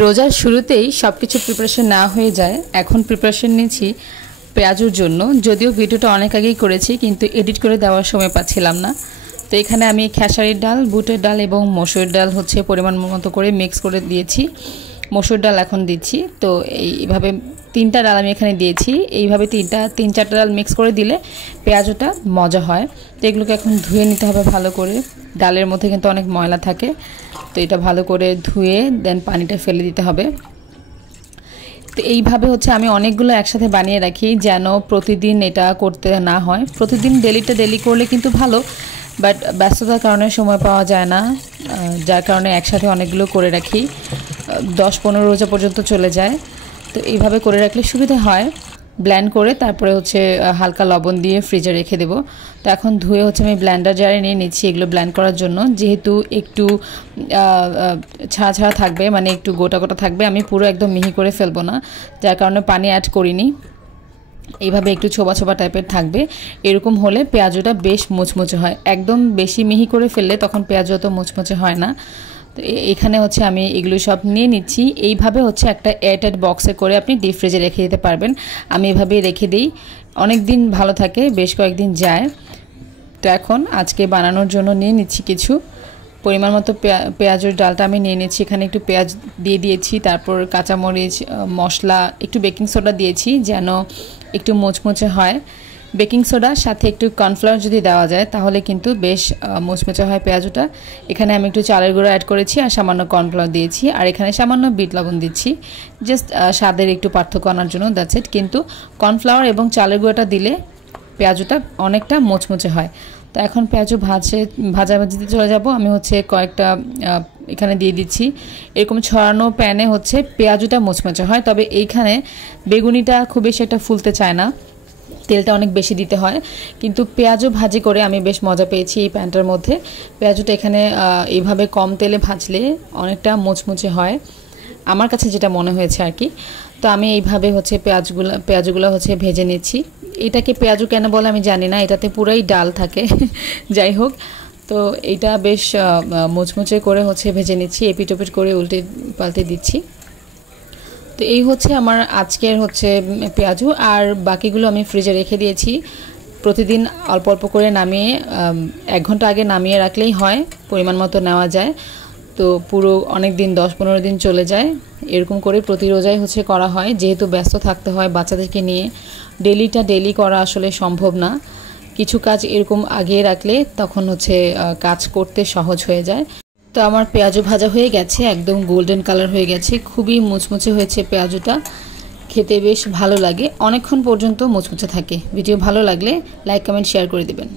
রোজার শুরুতেই সবকিছু প্রিপারেশন না হয়ে যায়। এখন প্রিপারেশন নিয়েছি পেঁয়াজুর জন্য। যদিও ভিডিওটা অনেক আগেই করেছি, কিন্তু এডিট করে দেওয়ার সময় পাচ্ছিলাম না। তো এখানে আমি খেসারির ডাল, বুটের ডাল এবং মসুর ডাল পরিমাণ মতো করে মিক্স করে দিয়েছি। মসুর ডাল এখন দিচ্ছি। তো এইভাবে 3টা ডাল আমি এখানে দিয়েছি। এইভাবে 3-4টা ডাল মিক্স করে দিলে পেঁয়াজুটা মজা হয়। তো এগুলোকে এখন ধুয়ে নিতে হবে ভালো করে। ডালের মধ্যে কিন্তু অনেক ময়লা থাকে, তো এটা ভালো করে ধুয়ে দেন পানিটা ফেলে দিতে হবে। তো এইভাবে আমি অনেকগুলো একসাথে বানিয়ে রাখি, যেন প্রতিদিন এটা করতে না হয়। প্রতিদিন ডেলি করলে কিন্তু ভালো, বাট ব্যস্ততার কারণে সময় পাওয়া যায় না, যার কারণে একসাথে অনেকগুলো করে রাখি। 10-15 রোজা পর্যন্ত চলে যায়। তো এইভাবে করে রাখলে সুবিধা হয়। ব্লেন্ড করে তারপরে হালকা লবণ দিয়ে ফ্রিজে রেখে দেব। তো এখন ধুয়ে আমি ব্লেন্ডার জারে নিয়ে নিচ্ছি এগুলো ব্লেন্ড করার জন্য। যেহেতু একটু ছাড়া ছাড়া থাকবে, মানে একটু গোটা গোটা থাকবে, আমি পুরো একদম মিহি করে ফেলবো না, যার কারণে পানি অ্যাড করিনি। এইভাবে একটু ছোবা ছোবা টাইপের থাকবে। এরকম হলে পেঁয়াজুটা বেশ মুচমুচে হয়। একদম বেশি মিহি করে ফেললে তখন পেঁয়াজু অত মুচমুচে হয় না। তো এখানে আমি এগুলো সব নিয়ে নিচ্ছি। এইভাবে একটা এয়ারটাইট বক্সে করে আপনি ডিপ ফ্রিজে রেখে দিতে পারবেন। আমি এভাবেই রেখে দিই, অনেক দিন ভালো থাকে, বেশ কয়েকদিন যায়। তো এখন আজকে বানানোর জন্য নিয়ে নিচ্ছি কিছু পরিমাণ মতো পেঁয়াজের ডালটা আমি নিয়ে নিচ্ছি। এখানে একটু পেঁয়াজ দিয়ে দিয়েছি, তারপর কাঁচামরিচ, মশলা, একটু বেকিং সোডা দিয়েছি যেন একটু মুচমুচে হয়। বেকিং সোডার সাথে একটু কর্নফ্লাওয়ার যদি দেওয়া যায় তাহলে কিন্তু বেশ মুচমুচে হয় পেঁয়াজুটা। এখানে আমি একটু চালের গুঁড়ো অ্যাড করেছি আর সামান্য কর্নফ্লাওয়ার দিয়েছি, আর এখানে সামান্য বিট লবণ দিচ্ছি, জাস্ট স্বাদের একটু পার্থক্য আনার জন্য, দ্যাটস ইট। কিন্তু কর্নফ্লাওয়ার এবং চালের গুঁড়োটা দিলে পেঁয়াজুটা অনেকটা মুচমুচে হয়। তো এখন পেঁয়াজু ভাজাভাজিতে চলে যাব। আমি কয়েকটা এখানে দিয়ে দিচ্ছি। এরকম ছড়ানো প্যানে পেঁয়াজুটা মুচমুচে হয়, তবে এইখানে বেগুনিটা খুব বেশি একটা ফুলতে চায় না, তেলটা অনেক বেশি দিতে হয়। কিন্তু পেঁয়াজু ভাজি করে আমি বেশ মজা পেয়েছি এই প্যানটার মধ্যে। পেঁয়াজুটা এখানে এইভাবে কম তেলে ভাজলে অনেকটা মুচমুচে হয়, আমার কাছে যেটা মনে হয়েছে আর কি। তো আমি এইভাবে পেঁয়াজগুলো ভেজে নিচ্ছি। এটাকে পেঁয়াজু কেন বলে আমি জানি না, এটাতে পুরাই ডাল থাকে যাই হোক। তো এটা বেশ মুচমুচে করে ভেজে নিচ্ছি, এপিট ওপিট করে উল্টে পাল্টে দিচ্ছি। তো এই আমার আজকের পেঁয়াজু, আর বাকিগুলো আমি ফ্রিজে রেখে দিয়েছি। প্রতিদিন অল্প অল্প করে নামিয়ে 1 ঘন্টা আগে নামিয়ে রাখলেই হয়, পরিমাণ মতো নেওয়া যায়। তো পুরো অনেক দিন, 10-15 দিন চলে যায়। এরকম করে প্রতি রোজাই করা হয়, যেহেতু ব্যস্ত থাকতে হয় বাচ্চাদেরকে নিয়ে। ডেলি করা আসলে সম্ভব না। কিছু কাজ এরকম আগিয়ে রাখলে তখন কাজ করতে সহজ হয়ে যায়। তো আমার পেঁয়াজু ভাজা হয়ে গেছে, একদম গোল্ডেন কালার হয়ে গেছে, খুবই মুচমুচে হয়েছে পেঁয়াজুটা। খেতে বেশ ভালো লাগে, অনেকক্ষণ পর্যন্ত মুচমুচে থাকে। ভিডিও ভালো লাগলে লাইক, কমেন্ট, শেয়ার করে দিবেন।